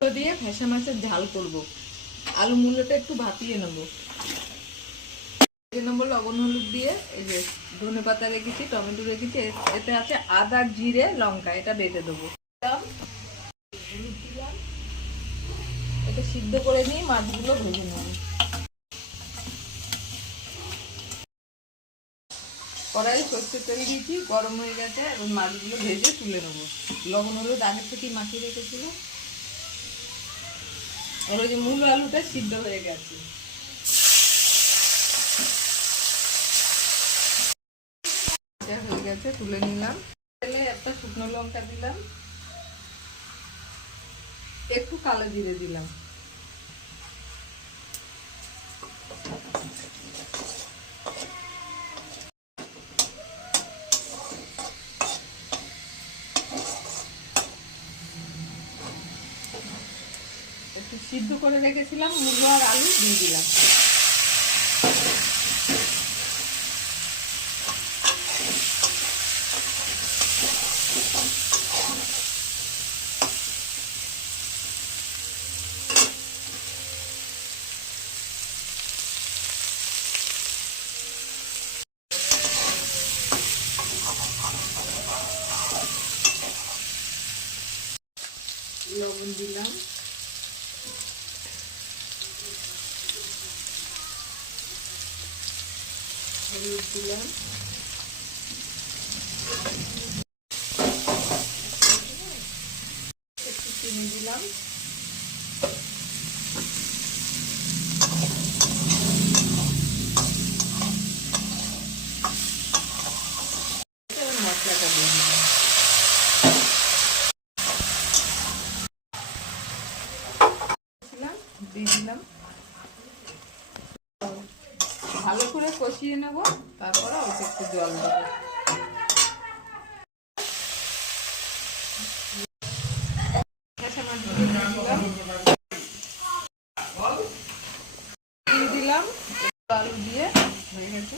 দিয়ে ভেসা মাছের ঝাল করব। আলু মূলোটা একটু ভাপিয়ে নেব। লবণ হলুদ দিয়ে এই যে ধনেপাতা রেখেছি, টমেটো রেখেছি, এতে আছে আদা জিরে লঙ্কা, এটা বেটে দেবো। হলুদ দিলাম, এটা সিদ্ধ করে নিয়ে মাছগুলো ভেজে নেব। কড়াই সর্ষের তেল দিয়েছি, গরম হয়ে গেছে, এবং মাছগুলো ভেজে তুলে নেবো। লবণ হলুদ আগে থেকেই মাখিয়ে রেখেছিল। আর ওই যে মূল আলুটা সিদ্ধ হয়ে গেছে, হয়ে গেছে, তুলে নিলাম। তেলে একটা শুকনো লঙ্কা দিলাম, একটু কালো জিরে দিলাম, একটু সিদ্ধ করে রেখেছিলাম মুলো আর আলু দিয়ে দিলাম। লবণ দিলাম, হলুদ দিলাম, একটু চিনি দিলাম, মশলাটা দিয়ে দিলাম। দিয়ে দিলাম, ভালো করে কষিয়ে নেব, তারপরে অল্প একটু জল দেবো। দিলাম, আলু দিয়ে হয়ে গেছে।